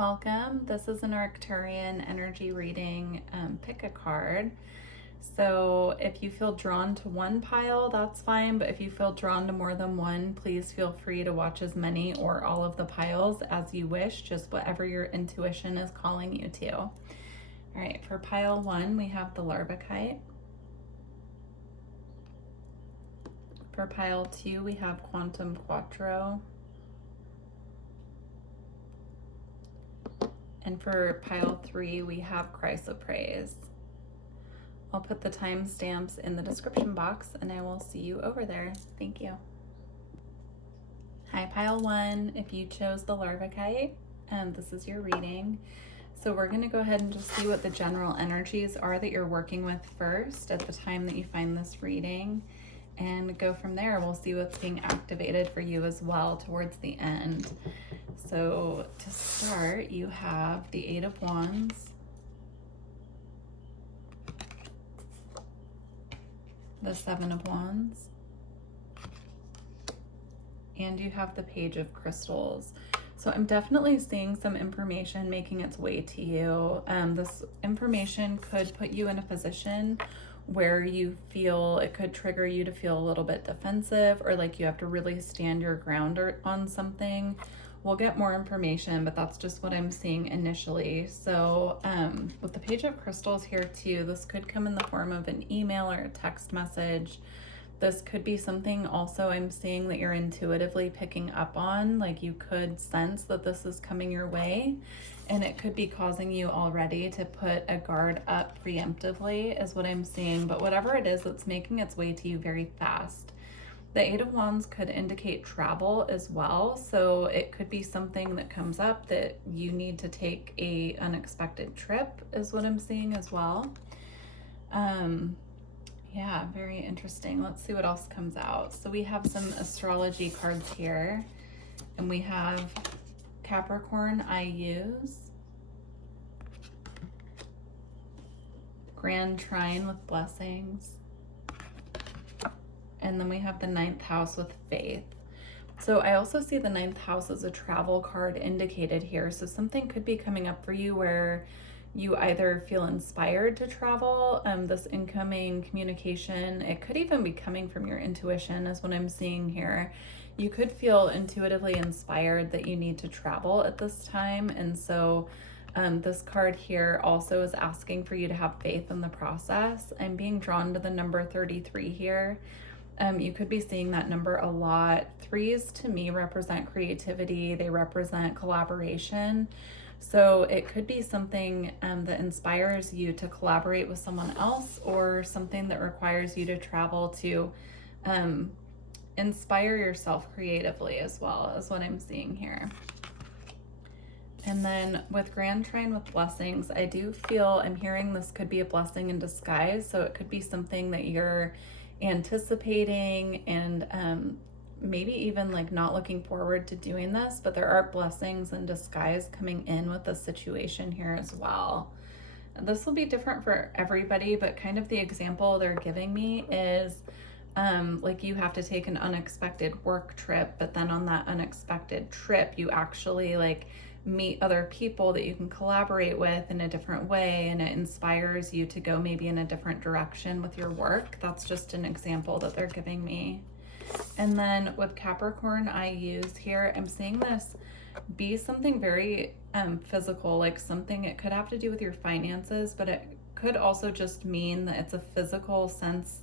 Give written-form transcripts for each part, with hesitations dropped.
welcome. This is an Arcturian energy reading. Pick a card. So if you feel drawn to one pile, that's fine. But if you feel drawn to more than one, please feel free to watch as many or all of the piles as you wish, just whatever your intuition is calling you to. All right, for pile one, we have the larvakite. For pile two, we have quantum quattro. And for pile three, we have chrysoprase. I'll put the timestamps in the description box and I will see you over there. Thank you. Hi, pile one. If you chose the larvakite, this is your reading. So we're going to go ahead and just see what the general energies are that you're working with first at the time that you find this reading, and go from there. We'll see what's being activated for you as well towards the end. So to start, you have the Eight of Wands, the Seven of Wands, and you have the Page of Crystals. So I'm definitely seeing some information making its way to you. This information could put you in a position where you feel it could trigger you to feel a little bit defensive, or like you have to really stand your ground on something. We'll get more information, but that's just what I'm seeing initially. So with the Page of Crystals here too, this could come in the form of an email or a text message. This could be something also I'm seeing that you're intuitively picking up on, like you could sense that this is coming your way, and it could be causing you already to put a guard up preemptively is what I'm seeing. But whatever it is, it's making its way to you very fast. The Eight of Wands could indicate travel as well. So it could be something that comes up that you need to take a unexpected trip is what I'm seeing as well. Yeah, very interesting. Let's see what else comes out. So we have some astrology cards here, and we have Capricorn I use, Grand Trine with blessings, and then we have the ninth house with faith. So I also see the ninth house as a travel card indicated here. So something could be coming up for you where you either feel inspired to travel, this incoming communication, it could even be coming from your intuition is what I'm seeing here. You could feel intuitively inspired that you need to travel at this time. And so this card here also is asking for you to have faith in the process. I'm being drawn to the number 33 here. You could be seeing that number a lot. Threes to me represent creativity. They represent collaboration. So it could be something that inspires you to collaborate with someone else, or something that requires you to travel to inspire yourself creatively as well, is what I'm seeing here. And then with Grand Trine with blessings, I do feel I'm hearing this could be a blessing in disguise. So it could be something that you're anticipating and maybe even like not looking forward to doing this, but there are blessings in disguise coming in with the situation here as well. And this will be different for everybody, but kind of the example they're giving me is like you have to take an unexpected work trip, but then on that unexpected trip, you actually like meet other people that you can collaborate with in a different way, and it inspires you to go maybe in a different direction with your work. That's just an example that they're giving me. And then with Capricorn I use here, I'm seeing this be something very physical, like something, it could have to do with your finances, but it could also just mean that it's a physical sense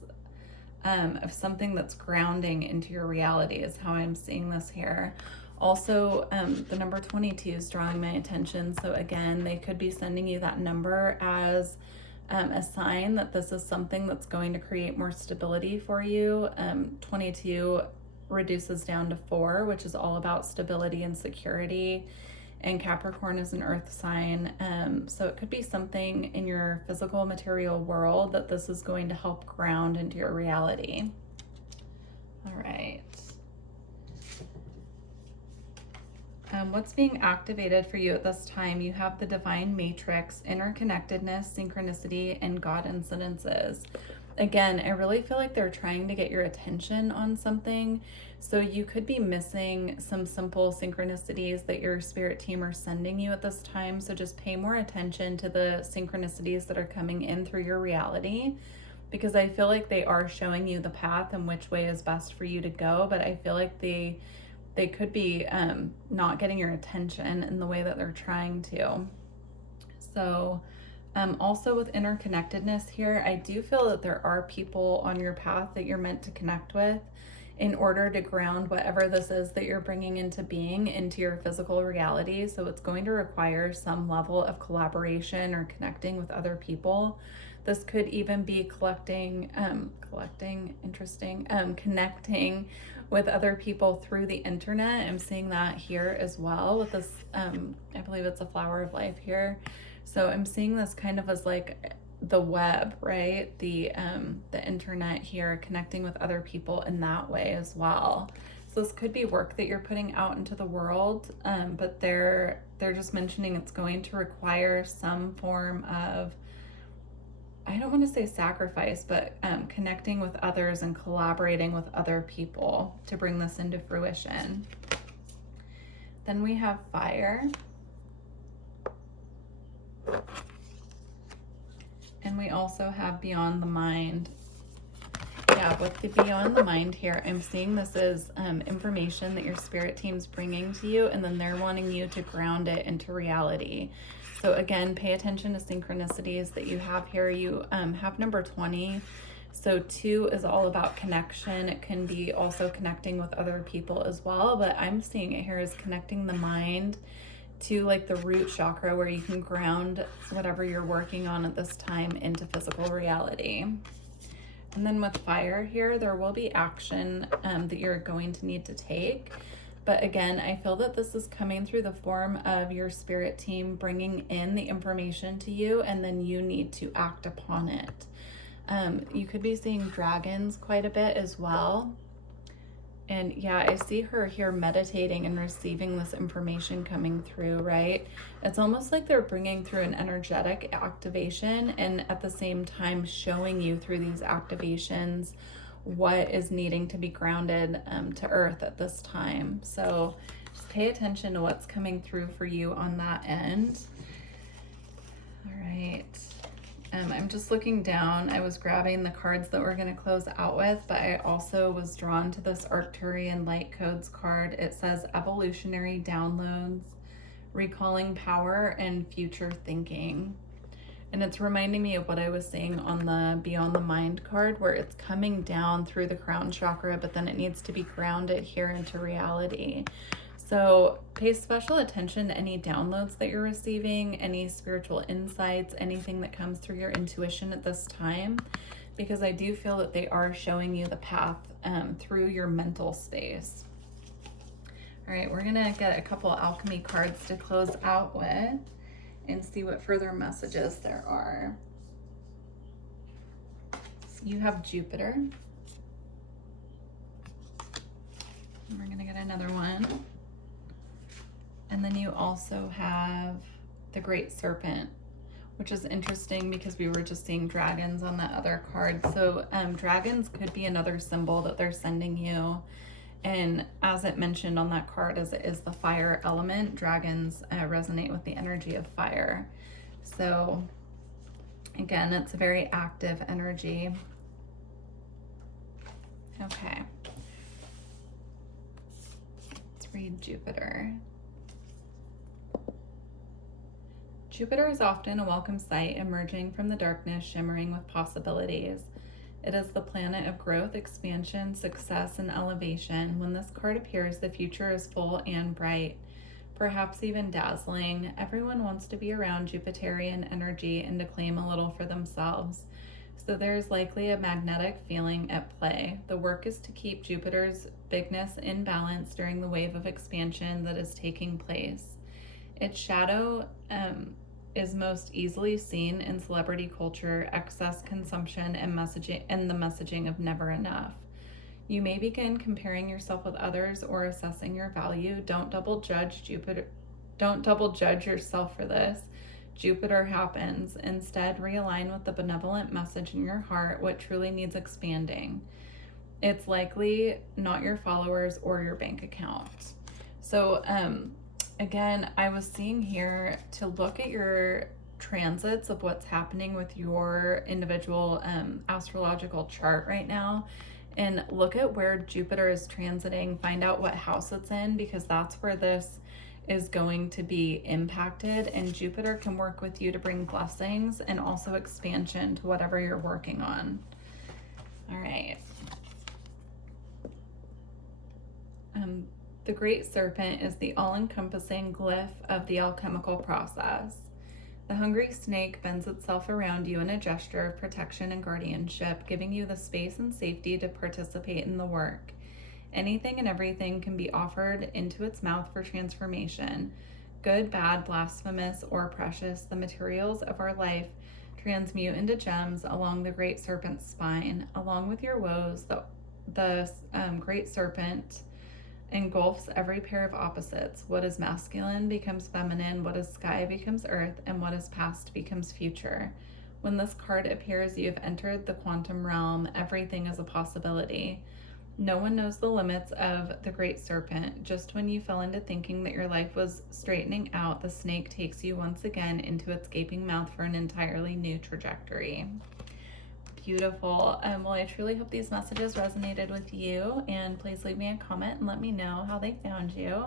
of something that's grounding into your reality is how I'm seeing this here. Also, the number 22 is drawing my attention. So again, they could be sending you that number as a sign that this is something that's going to create more stability for you. 22 reduces down to 4, which is all about stability and security. And Capricorn is an earth sign. So it could be something in your physical material world that this is going to help ground into your reality. All right. What's being activated for you at this time? You have the divine matrix, interconnectedness, synchronicity, and God incidences. again, I really feel like they're trying to get your attention on something. So you could be missing some simple synchronicities that your spirit team are sending you at this time. So just pay more attention to the synchronicities that are coming in through your reality, because I feel like they are showing you the path and which way is best for you to go. But I feel like they could be not getting your attention in the way that they're trying to. So also with interconnectedness here, I do feel that there are people on your path that you're meant to connect with in order to ground whatever this is that you're bringing into being into your physical reality. So it's going to require some level of collaboration or connecting with other people. This could even be connecting with other people through the internet. I'm seeing that here as well with this, I believe it's a flower of life here. So I'm seeing this kind of as like the web, right? The internet here, connecting with other people in that way as well. So this could be work that you're putting out into the world, but they're just mentioning it's going to require some form of, I don't want to say sacrifice, but connecting with others and collaborating with other people to bring this into fruition. Then we have fire. And we also have beyond the mind. Yeah, with the beyond the mind here, I'm seeing this is information that your spirit team's bringing to you, and then they're wanting you to ground it into reality. So again, pay attention to synchronicities that you have here. You have number 20. So 2 is all about connection. It can be also connecting with other people as well, but I'm seeing it here as connecting the mind to like the root chakra, where you can ground whatever you're working on at this time into physical reality. And then with fire here, there will be action that you're going to need to take. But again, I feel that this is coming through the form of your spirit team bringing in the information to you, and then you need to act upon it. You could be seeing dragons quite a bit as well. And yeah, I see her here meditating and receiving this information coming through, right? It's almost like they're bringing through an energetic activation, and at the same time showing you through these activations what is needing to be grounded to earth at this time. So just pay attention to what's coming through for you on that end. All right. I'm just looking down. I was grabbing the cards that we're going to close out with, but I also was drawn to this Arcturian Light Codes card. It says evolutionary downloads, recalling power, and future thinking. And it's reminding me of what I was saying on the Beyond the Mind card, where it's coming down through the crown chakra, but then it needs to be grounded here into reality. So pay special attention to any downloads that you're receiving, any spiritual insights, anything that comes through your intuition at this time, because I do feel that they are showing you the path through your mental space. All right, we're gonna get a couple alchemy cards to close out with and see what further messages there are. So you have Jupiter. And we're gonna get another one. And then you also have the Great Serpent, which is interesting because we were just seeing dragons on that other card. So dragons could be another symbol that they're sending you. And as it mentioned on that card, as it is the fire element, dragons resonate with the energy of fire. So again, it's a very active energy. Okay. Let's read Jupiter. Jupiter is often a welcome sight, emerging from the darkness, shimmering with possibilities. It is the planet of growth, expansion, success, and elevation. When this card appears, the future is full and bright, perhaps even dazzling. Everyone wants to be around Jupiterian energy and to claim a little for themselves. So there's likely a magnetic feeling at play. The work is to keep Jupiter's bigness in balance during the wave of expansion that is taking place. Its shadow is most easily seen in celebrity culture, excess consumption, and the messaging of never enough. You may begin comparing yourself with others or assessing your value. Don't double judge yourself for this. Jupiter happens. Instead, realign with the benevolent message in your heart, what truly needs expanding. It's likely not your followers or your bank account. So again, I was seeing here to look at your transits of what's happening with your individual astrological chart right now, and look at where Jupiter is transiting, find out what house it's in, because that's where this is going to be impacted. And Jupiter can work with you to bring blessings and also expansion to whatever you're working on. All right. The Great Serpent is the all-encompassing glyph of the alchemical process. The hungry snake bends itself around you in a gesture of protection and guardianship, giving you the space and safety to participate in the work. Anything and everything can be offered into its mouth for transformation. Good, bad, blasphemous, or precious, the materials of our life transmute into gems along the Great Serpent's spine. Along with your woes, the Great Serpent engulfs every pair of opposites. What is masculine becomes feminine, what is sky becomes earth, and what is past becomes future. When this card appears, you have entered the quantum realm. Everything is a possibility. No one knows the limits of the Great Serpent. Just when you fell into thinking that your life was straightening out, the snake takes you once again into its gaping mouth for an entirely new trajectory. Beautiful. Well, I truly hope these messages resonated with you, and please leave me a comment and let me know how they found you.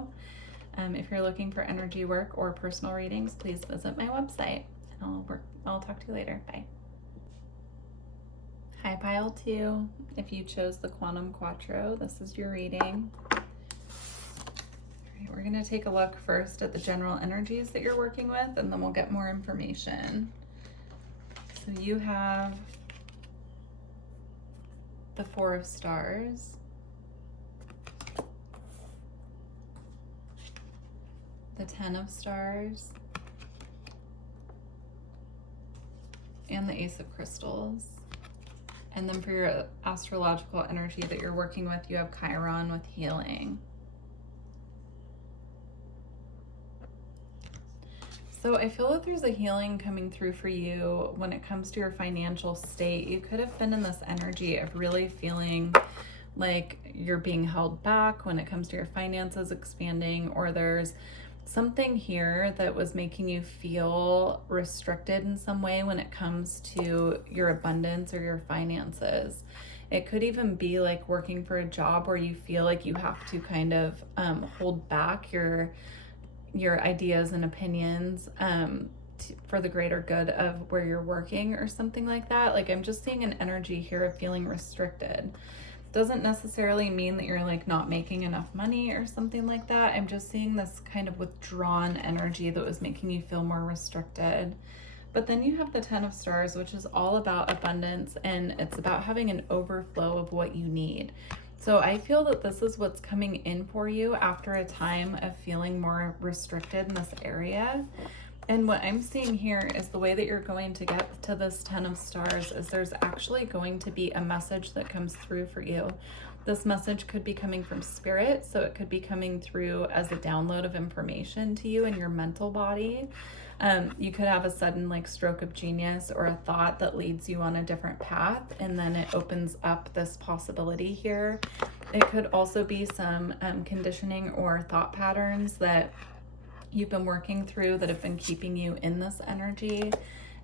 If you're looking for energy work or personal readings, please visit my website. I'll talk to you later. Bye. Hi, Pile 2. If you chose the Quantum Quattro, this is your reading. All right, we're going to take a look first at the general energies that you're working with, and then we'll get more information. So you have the Four of Stars, the Ten of Stars, and the Ace of Crystals. And then for your astrological energy that you're working with, you have Chiron with healing. So I feel that there's a healing coming through for you when it comes to your financial state. You could have been in this energy of really feeling like you're being held back when it comes to your finances expanding, or there's something here that was making you feel restricted in some way when it comes to your abundance or your finances. It could even be like working for a job where you feel like you have to kind of hold back your ideas and opinions for the greater good of where you're working or something like that. Like, I'm just seeing an energy here of feeling restricted. Doesn't necessarily mean that you're like not making enough money or something like that. I'm just seeing this kind of withdrawn energy that was making you feel more restricted. But then you have the Ten of Stars, which is all about abundance, and it's about having an overflow of what you need. So I feel that this is what's coming in for you after a time of feeling more restricted in this area. And what I'm seeing here is the way that you're going to get to this Ten of Stars is there's actually going to be a message that comes through for you. This message could be coming from spirit, so it could be coming through as a download of information to you in your mental body. You could have a sudden like stroke of genius or a thought that leads you on a different path, and then it opens up this possibility here. It could also be some conditioning or thought patterns that you've been working through that have been keeping you in this energy.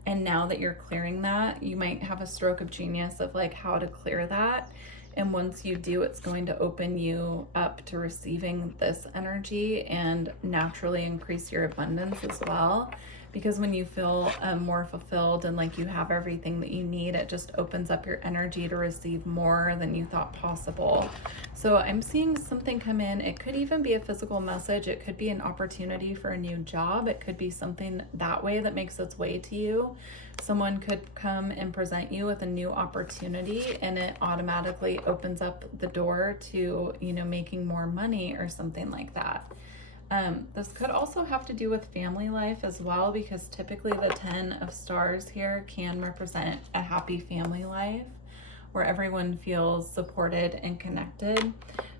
And now that you're clearing that, you might have a stroke of genius of like how to clear that. And once you do, it's going to open you up to receiving this energy and naturally increase your abundance as well. Because when you feel more fulfilled and like you have everything that you need, it just opens up your energy to receive more than you thought possible. So I'm seeing something come in. It could even be a physical message. It could be an opportunity for a new job. It could be something that way that makes its way to you. Someone could come and present you with a new opportunity, and it automatically opens up the door to, you know, making more money or something like that. This could also have to do with family life as well, because typically the Ten of Stars here can represent a happy family life where everyone feels supported and connected.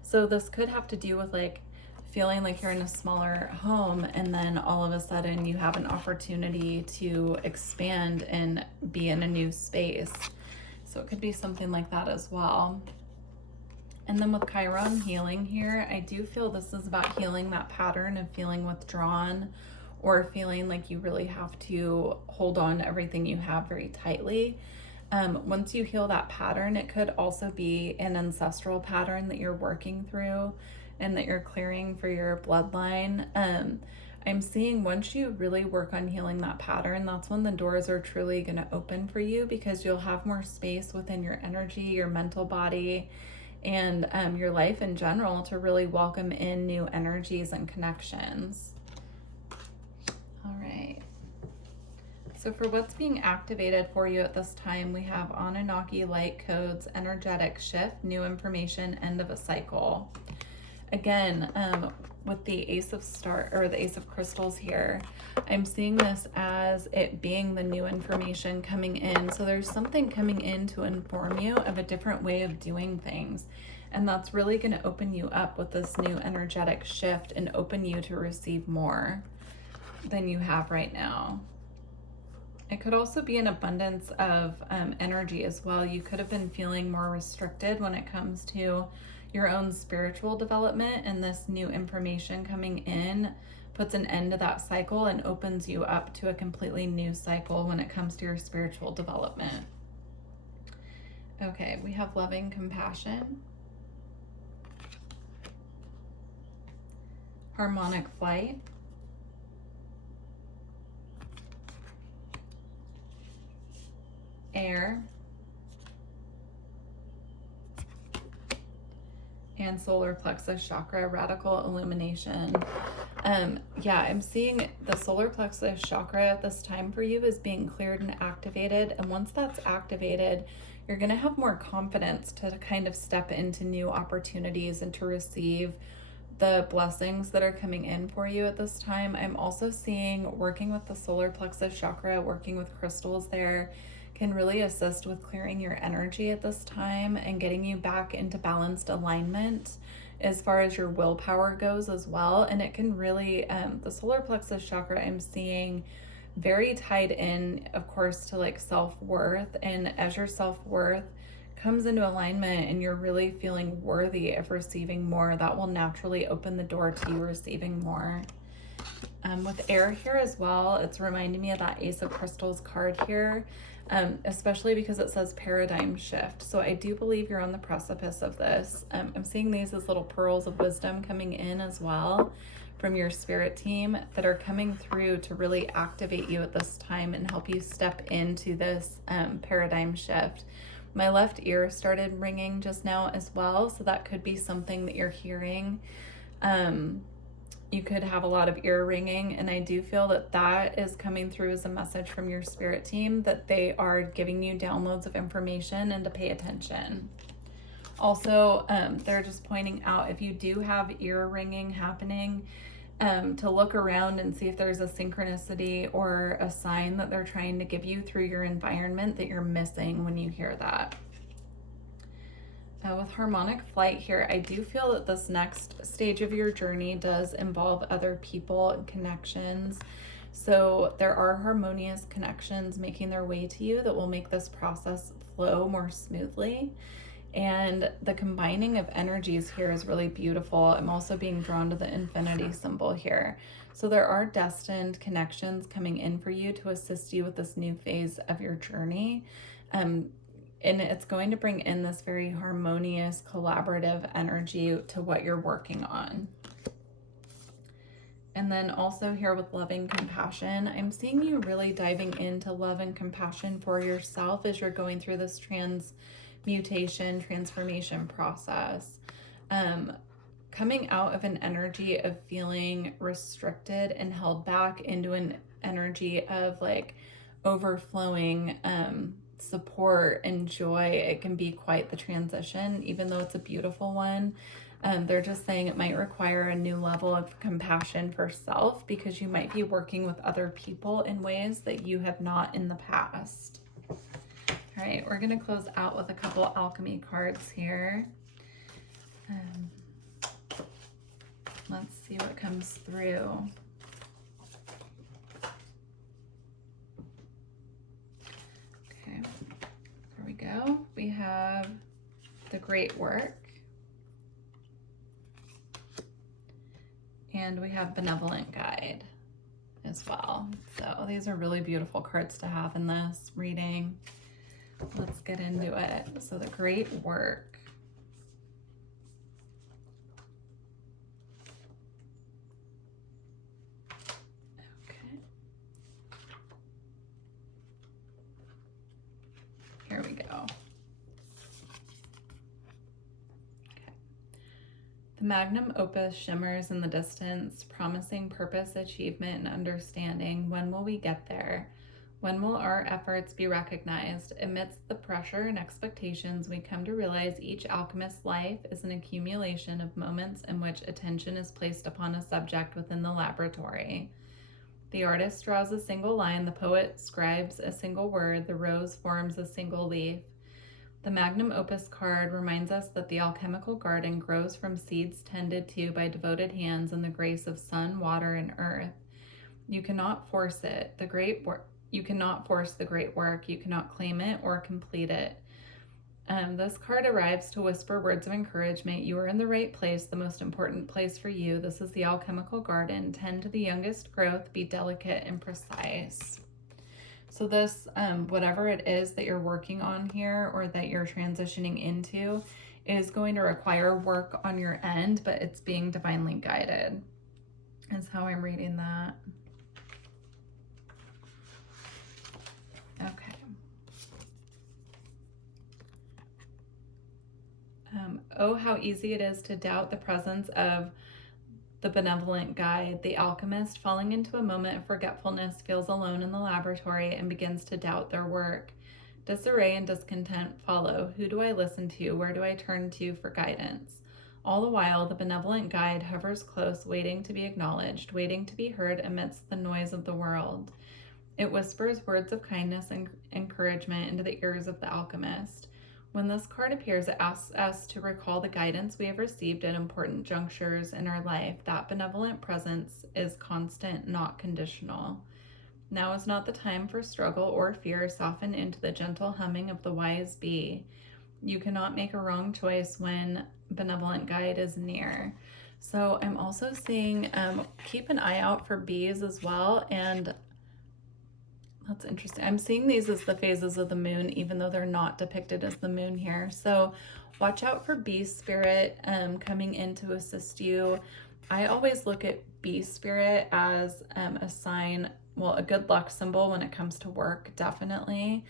So this could have to do with like feeling like you're in a smaller home, and then all of a sudden you have an opportunity to expand and be in a new space. So it could be something like that as well. And then with Chiron healing here, I do feel this is about healing that pattern of feeling withdrawn or feeling like you really have to hold on to everything you have very tightly. Once you heal that pattern, it could also be an ancestral pattern that you're working through and that you're clearing for your bloodline. I'm seeing once you really work on healing that pattern, that's when the doors are truly going to open for you, because you'll have more space within your energy, your mental body, and your life in general to really welcome in new energies and connections. All right. So for what's being activated for you at this time, we have Anunnaki light codes, energetic shift, new information, end of a cycle. Again, with the Ace of Crystals here, I'm seeing this as it being the new information coming in. So there's something coming in to inform you of a different way of doing things. And that's really going to open you up with this new energetic shift and open you to receive more than you have right now. It could also be an abundance of energy as well. You could have been feeling more restricted when it comes to your own spiritual development, and this new information coming in puts an end to that cycle and opens you up to a completely new cycle when it comes to your spiritual development. Okay, we have loving compassion, harmonic flight, air, and solar plexus chakra, radical illumination. Yeah, I'm seeing the solar plexus chakra at this time for you is being cleared and activated. And once that's activated, you're going to have more confidence to kind of step into new opportunities and to receive the blessings that are coming in for you at this time. I'm also seeing working with the solar plexus chakra, working with crystals there, can really assist with clearing your energy at this time and getting you back into balanced alignment as far as your willpower goes as well. And it can really, the solar plexus chakra, I'm seeing very tied in, of course, to like self-worth. And as your self-worth comes into alignment and you're really feeling worthy of receiving more, that will naturally open the door to you receiving more. With air here as well, it's reminding me of that Ace of Crystals card here, especially because it says paradigm shift. So I do believe you're on the precipice of this. I'm seeing these as little pearls of wisdom coming in as well from your spirit team that are coming through to really activate you at this time and help you step into this paradigm shift. My left ear started ringing just now as well, so that could be something that you're hearing. You could have a lot of ear ringing, and I do feel that that is coming through as a message from your spirit team that they are giving you downloads of information and to pay attention. Also, they're just pointing out if you do have ear ringing happening, to look around and see if there's a synchronicity or a sign that they're trying to give you through your environment that you're missing when you hear that. With harmonic flight here, I do feel that this next stage of your journey does involve other people and connections. So there are harmonious connections making their way to you that will make this process flow more smoothly. And the combining of energies here is really beautiful. I'm also being drawn to the infinity symbol here. So there are destined connections coming in for you to assist you with this new phase of your journey. And it's going to bring in this very harmonious, collaborative energy to what you're working on. And then also here with loving compassion, I'm seeing you really diving into love and compassion for yourself as you're going through this transmutation, transformation process. Coming out of an energy of feeling restricted and held back into an energy of like overflowing support and joy. It can be quite the transition, even though it's a beautiful one. They're just saying it might require a new level of compassion for self because you might be working with other people in ways that you have not in the past. All right, we're going to close out with a couple alchemy cards here. Let's see what comes through. Okay, there we go. We have the great work. And we have benevolent guide as well. So these are really beautiful cards to have in this reading. Let's get into it. So the great work. Okay. Here we go. The magnum opus shimmers in the distance, promising purpose, achievement, and understanding. When will we get there? When will our efforts be recognized? Amidst the pressure and expectations, we come to realize each alchemist's life is an accumulation of moments in which attention is placed upon a subject within the laboratory. The artist draws a single line, the poet scribes a single word, the rose forms a single leaf. The magnum opus card reminds us that the alchemical garden grows from seeds tended to by devoted hands in the grace of sun, water, and earth. You cannot force it. You cannot force the great work. You cannot claim it or complete it. This card arrives to whisper words of encouragement. You are in the right place, the most important place for you. This is the alchemical garden. Tend to the youngest growth. Be delicate and precise. So this, whatever it is that you're working on here or that you're transitioning into, is going to require work on your end, but it's being divinely guided, is how I'm reading that. Okay. Oh, how easy it is to doubt the presence of the benevolent guide. The alchemist, falling into a moment of forgetfulness, feels alone in the laboratory and begins to doubt their work. Disarray and discontent follow. Who do I listen to? Where do I turn to for guidance? All the while, the benevolent guide hovers close, waiting to be acknowledged, waiting to be heard amidst the noise of the world. It whispers words of kindness and encouragement into the ears of the alchemist. When this card appears, it asks us to recall the guidance we have received at important junctures in our life. That benevolent presence is constant, not conditional. Now is not the time for struggle or fear. Soften into the gentle humming of the wise bee. You cannot make a wrong choice when benevolent guide is near. So I'm also seeing keep an eye out for bees as well, and that's interesting. I'm seeing these as the phases of the moon, even though they're not depicted as the moon here. So watch out for bee spirit coming in to assist you. I always look at bee spirit as a sign, well, a good luck symbol when it comes to work, definitely.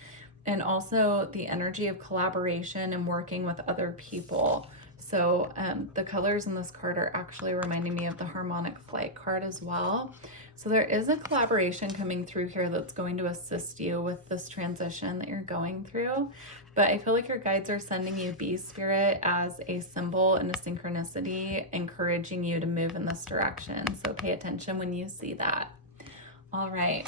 And also the energy of collaboration and working with other people. So the colors in this card are actually reminding me of the harmonic flight card as well. So there is a collaboration coming through here that's going to assist you with this transition that you're going through. But I feel like your guides are sending you bee spirit as a symbol and a synchronicity, encouraging you to move in this direction. So pay attention when you see that. All right.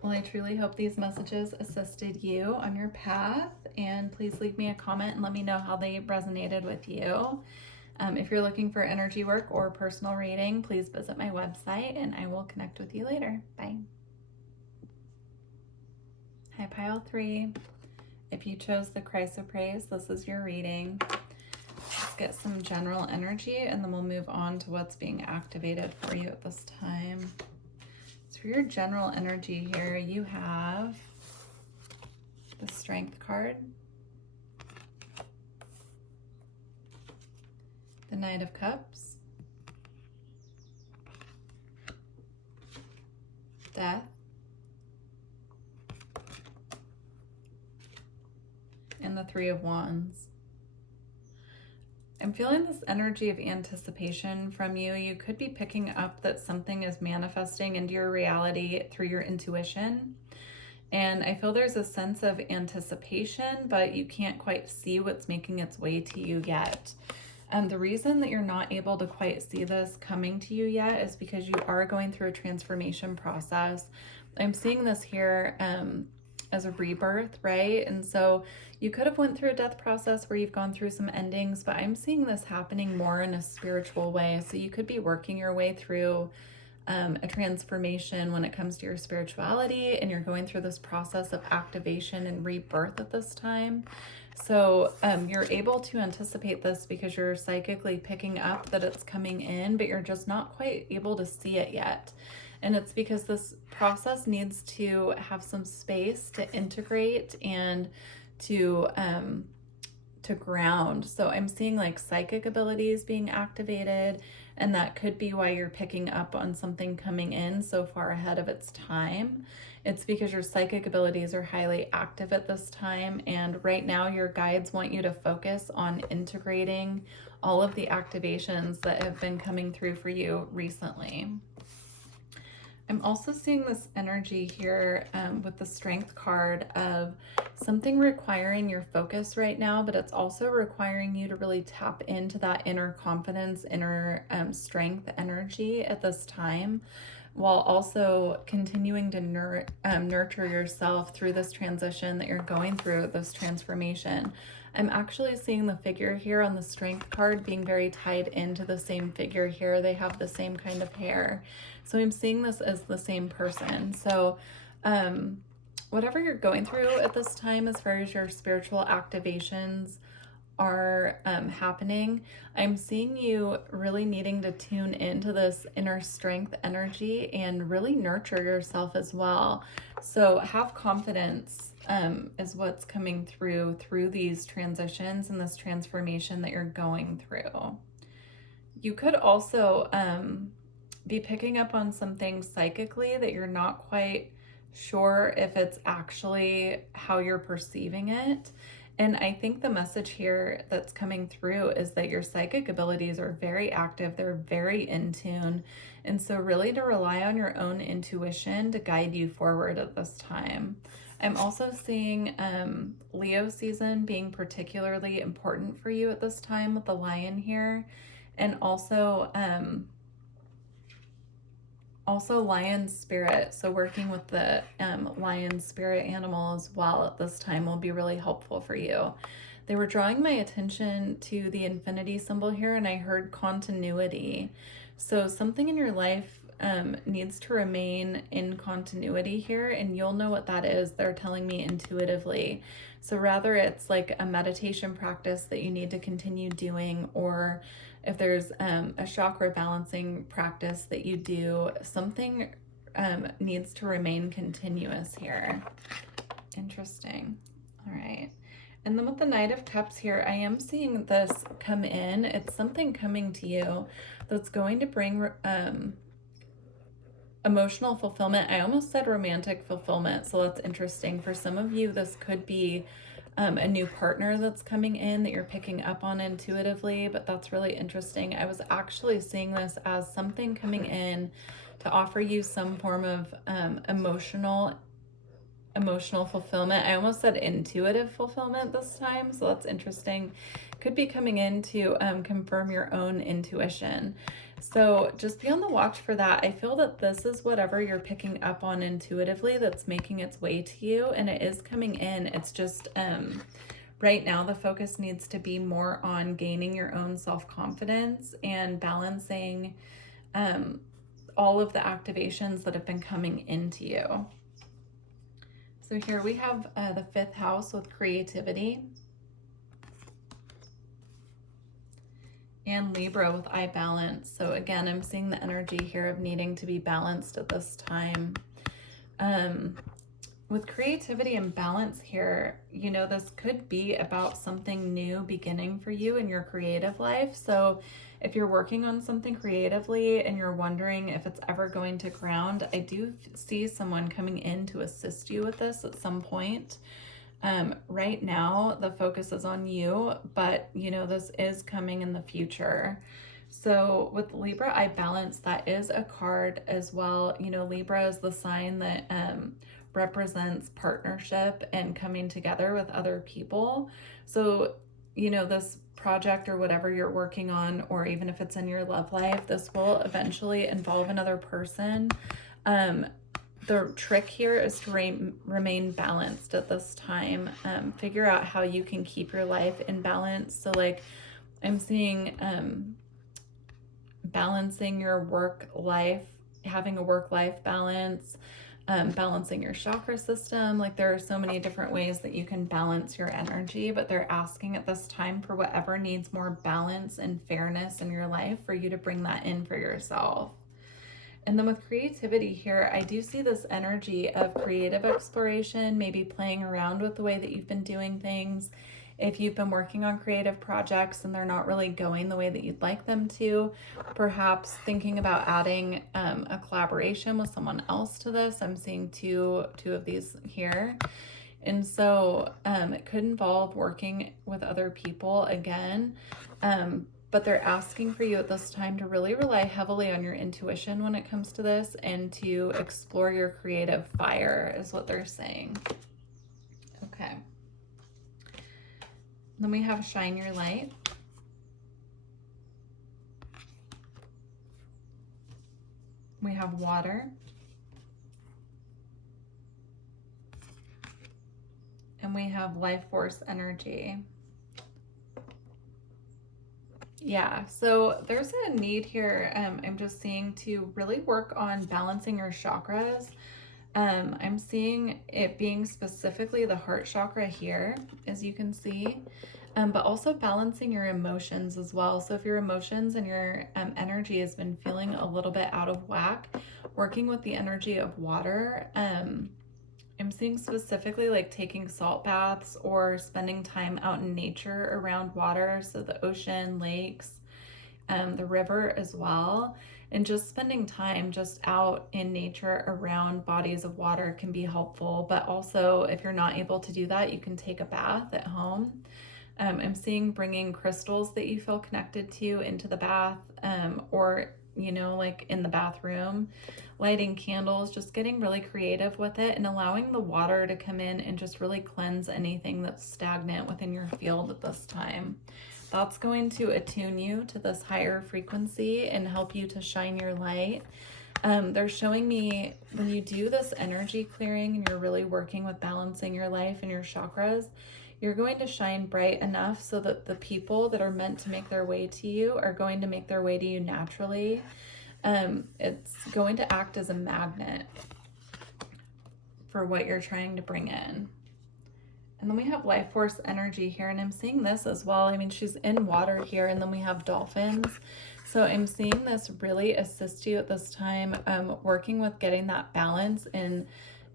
Well, I truly hope these messages assisted you on your path, and please leave me a comment and let me know how they resonated with you. If you're looking for energy work or personal reading, please visit my website and I will connect with you later. Bye. Hi, Pile 3. If you chose the Christ of Praise, this is your reading. Let's get some general energy and then we'll move on to what's being activated for you at this time. So for your general energy here, you have the Strength card, the Knight of Cups, Death, and the Three of Wands. I'm feeling this energy of anticipation from you. You could be picking up that something is manifesting into your reality through your intuition. And I feel there's a sense of anticipation, but you can't quite see what's making its way to you yet. The reason that you're not able to quite see this coming to you yet is because you are going through a transformation process. I'm seeing this here as a rebirth, right? And so you could have went through a death process where you've gone through some endings, but I'm seeing this happening more in a spiritual way. So you could be working your way through a transformation when it comes to your spirituality, and you're going through this process of activation and rebirth at this time. So you're able to anticipate this because you're psychically picking up that it's coming in, but you're just not quite able to see it yet. And it's because this process needs to have some space to integrate and to ground. So I'm seeing like psychic abilities being activated, and that could be why you're picking up on something coming in so far ahead of its time. It's because your psychic abilities are highly active at this time, and right now your guides want you to focus on integrating all of the activations that have been coming through for you recently. I'm also seeing this energy here with the Strength card of something requiring your focus right now, but it's also requiring you to really tap into that inner confidence, inner strength energy at this time, while also continuing to nurture yourself through this transition that you're going through, this transformation. I'm actually seeing the figure here on the Strength card being very tied into the same figure here. They have the same kind of hair. So I'm seeing this as the same person. So whatever you're going through at this time as far as your spiritual activations are happening, I'm seeing you really needing to tune into this inner strength energy and really nurture yourself as well. So have confidence is what's coming through these transitions and this transformation that you're going through. You could also be picking up on something psychically that you're not quite sure if it's actually how you're perceiving it. And I think the message here that's coming through is that your psychic abilities are very active. They're very in tune. And so really to rely on your own intuition to guide you forward at this time. I'm also seeing Leo season being particularly important for you at this time with the lion here. And also lion spirit. So working with the lion spirit animal as well at this time will be really helpful for you. They were drawing my attention to the infinity symbol here, and I heard continuity. So something in your life needs to remain in continuity here, and you'll know what that is. They're telling me intuitively. So rather it's like a meditation practice that you need to continue doing, or if there's a chakra balancing practice that you do, something needs to remain continuous here. Interesting. All right. And then with the Knight of Cups here, I am seeing this come in. It's something coming to you that's going to bring emotional fulfillment. I almost said romantic fulfillment, so that's interesting. For some of you, this could be a new partner that's coming in that you're picking up on intuitively, but that's really interesting. I was actually seeing this as something coming in to offer you some form of emotional fulfillment. I almost said intuitive fulfillment this time, so that's interesting. Could be coming in to confirm your own intuition. So just be on the watch for that. I feel that this is whatever you're picking up on intuitively that's making its way to you, and it is coming in. It's just right now the focus needs to be more on gaining your own self-confidence and balancing all of the activations that have been coming into you. So here we have the 5th house with creativity, and Libra with I balance. So again, I'm seeing the energy here of needing to be balanced at this time. With creativity and balance here, you know, this could be about something new beginning for you in your creative life. So if you're working on something creatively and you're wondering if it's ever going to ground, I do see someone coming in to assist you with this at some point. Right now, the focus is on you, but you know, this is coming in the future. So with Libra, I balance, that is a card as well. You know, Libra is the sign that represents partnership and coming together with other people. So, you know, this project or whatever you're working on, or even if it's in your love life, this will eventually involve another person. the trick here is to remain balanced at this time. Figure out how you can keep your life in balance. So like I'm seeing balancing your work life, having a work-life balance, balancing your chakra system. Like there are so many different ways that you can balance your energy, but they're asking at this time for whatever needs more balance and fairness in your life for you to bring that in for yourself. And then with creativity here, I do see this energy of creative exploration, maybe playing around with the way that you've been doing things. If you've been working on creative projects and they're not really going the way that you'd like them to, perhaps thinking about adding a collaboration with someone else to this. I'm seeing two of these here. And so it could involve working with other people again. But they're asking for you at this time to really rely heavily on your intuition when it comes to this and to explore your creative fire is what they're saying. Okay. Then we have shine your light. We have water. And we have life force energy. Yeah, so there's a need here, I'm just seeing, to really work on balancing your chakras. I'm seeing it being specifically the heart chakra here, as you can see, but also balancing your emotions as well. So if your emotions and your energy has been feeling a little bit out of whack, working with the energy of water, I'm seeing specifically like taking salt baths or spending time out in nature around water, so the ocean, lakes, the river as well, and just spending time just out in nature around bodies of water can be helpful. But also, if you're not able to do that, you can take a bath at home. I'm seeing bringing crystals that you feel connected to into the bath, or like in the bathroom, lighting candles, just getting really creative with it and allowing the water to come in and just really cleanse anything that's stagnant within your field at this time. That's going to attune you to this higher frequency and help you to shine your light. They're showing me when you do this energy clearing and you're really working with balancing your life and your chakras, you're going to shine bright enough so that the people that are meant to make their way to you are going to make their way to you naturally. It's going to act as a magnet for what you're trying to bring in. And then we have life force energy here, and I'm seeing this as well. I mean, she's in water here, and then we have dolphins. So I'm seeing this really assist you at this time, working with getting that balance, and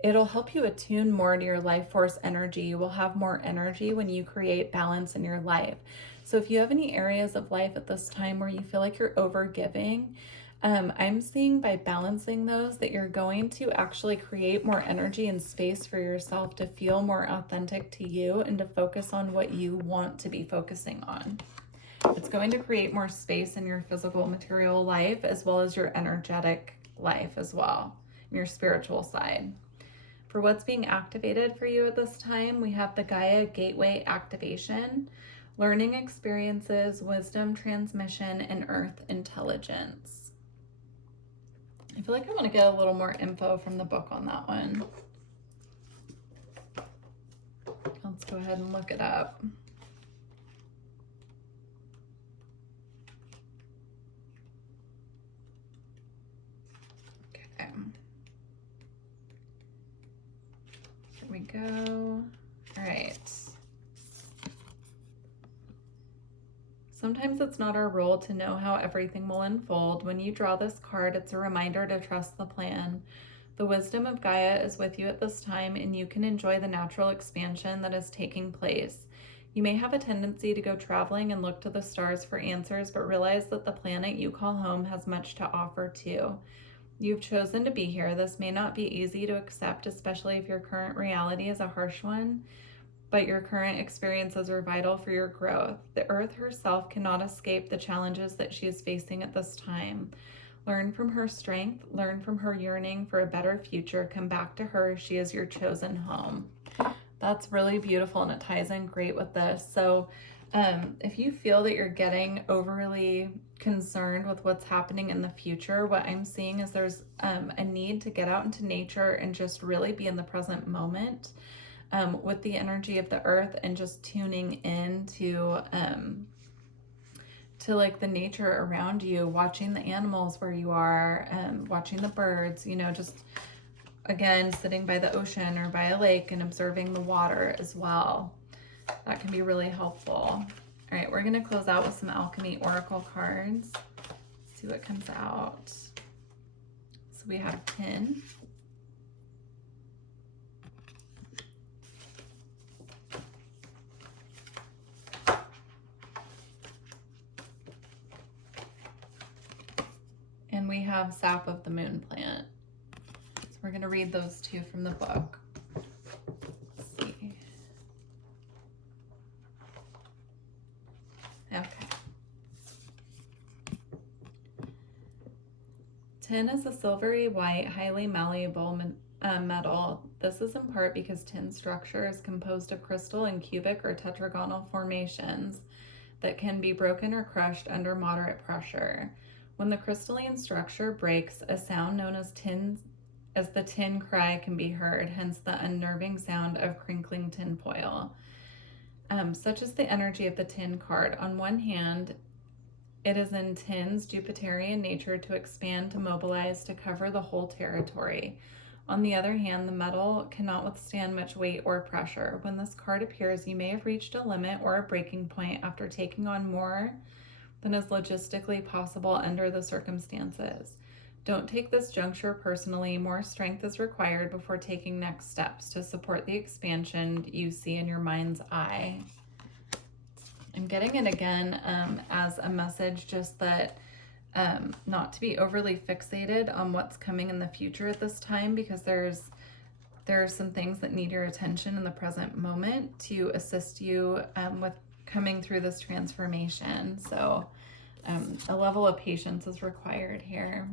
it'll help you attune more to your life force energy. You will have more energy when you create balance in your life. So if you have any areas of life at this time where you feel like you're over giving, I'm seeing by balancing those that you're going to actually create more energy and space for yourself to feel more authentic to you and to focus on what you want to be focusing on. It's going to create more space in your physical material life as well as your energetic life as well, your spiritual side. For what's being activated for you at this time, we have the Gaia Gateway activation, learning experiences, wisdom transmission, and earth intelligence. I feel like I want to get a little more info from the book on that one. Let's go ahead and look it up. Okay. Here we go. All right. Sometimes it's not our role to know how everything will unfold. When you draw this card, it's a reminder to trust the plan. The wisdom of Gaia is with you at this time, and you can enjoy the natural expansion that is taking place. You may have a tendency to go traveling and look to the stars for answers, but realize that the planet you call home has much to offer too. You've chosen to be here. This may not be easy to accept, especially if your current reality is a harsh one, but your current experiences are vital for your growth. The earth herself cannot escape the challenges that she is facing at this time. Learn from her strength, learn from her yearning for a better future. Come back to her. She is your chosen home. That's really beautiful, and it ties in great with this. So If you feel that you're getting overly concerned with what's happening in the future, what I'm seeing is there's a need to get out into nature and just really be in the present moment with the energy of the earth, and just tuning in to like the nature around you, watching the animals where you are, watching the birds, you know, just again, sitting by the ocean or by a lake and observing the water as well. That can be really helpful. All right, we're going to close out with some Alchemy Oracle cards. See what comes out. So we have 10. And we have Sap of the Moon Plant. So we're going to read those two from the book. Let's see. Okay. Tin is a silvery white, highly malleable metal. This is in part because tin structure is composed of crystal and cubic or tetragonal formations that can be broken or crushed under moderate pressure. When the crystalline structure breaks, a sound known as the tin cry can be heard, hence the unnerving sound of crinkling tinfoil. Such is the energy of the tin card. On one hand, it is in tin's Jupiterian nature to expand, to mobilize, to cover the whole territory. On the other hand, the metal cannot withstand much weight or pressure. When this card appears, you may have reached a limit or a breaking point after taking on more than is logistically possible under the circumstances. Don't take this juncture personally. More strength is required before taking next steps to support the expansion you see in your mind's eye. I'm getting it again as a message, just that not to be overly fixated on what's coming in the future at this time, because there are some things that need your attention in the present moment to assist you with coming through this transformation. So a level of patience is required here.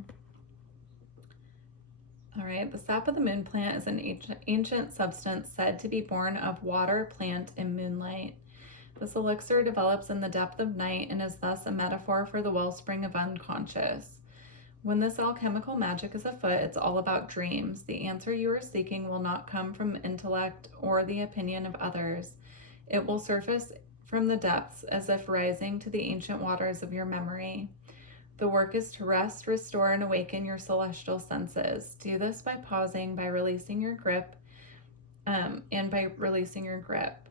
All right, the sap of the moon plant is an ancient substance said to be born of water, plant, and moonlight. This elixir develops in the depth of night and is thus a metaphor for the wellspring of unconscious. When this alchemical magic is afoot, it's all about dreams. The answer you are seeking will not come from intellect or the opinion of others. It will surface from the depths as if rising to the ancient waters of your memory. The work is to rest, restore, and awaken your celestial senses. Do this by pausing, by releasing your grip, and by releasing your grip.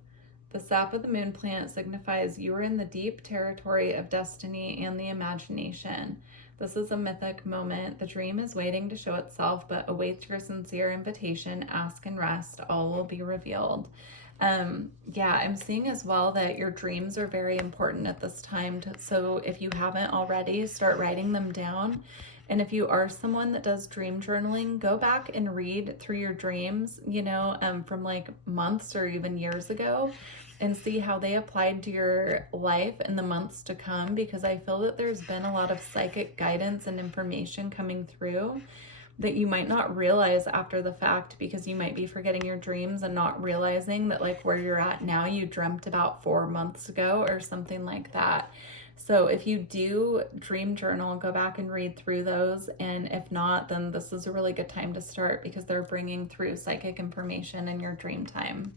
The sap of the moon plant signifies you are in the deep territory of destiny and the imagination. This is a mythic moment. The dream is waiting to show itself, but awaits your sincere invitation. Ask and rest. All will be revealed. Yeah, I'm seeing as well that your dreams are very important at this time. So if you haven't already, start writing them down. And if you are someone that does dream journaling, go back and read through your dreams, from like months or even years ago, and see how they applied to your life in the months to come, because I feel that there's been a lot of psychic guidance and information coming through that you might not realize after the fact, because you might be forgetting your dreams and not realizing that like where you're at now, you dreamt about 4 months ago or something like that. So if you do dream journal, go back and read through those. And if not, then this is a really good time to start, because they're bringing through psychic information in your dream time.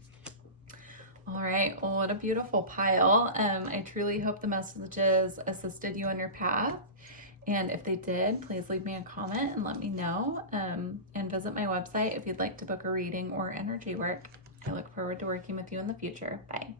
All right, well, what a beautiful pile. I truly hope the messages assisted you on your path. And if they did, please leave me a comment and let me know. And visit my website if you'd like to book a reading or energy work. I look forward to working with you in the future. Bye.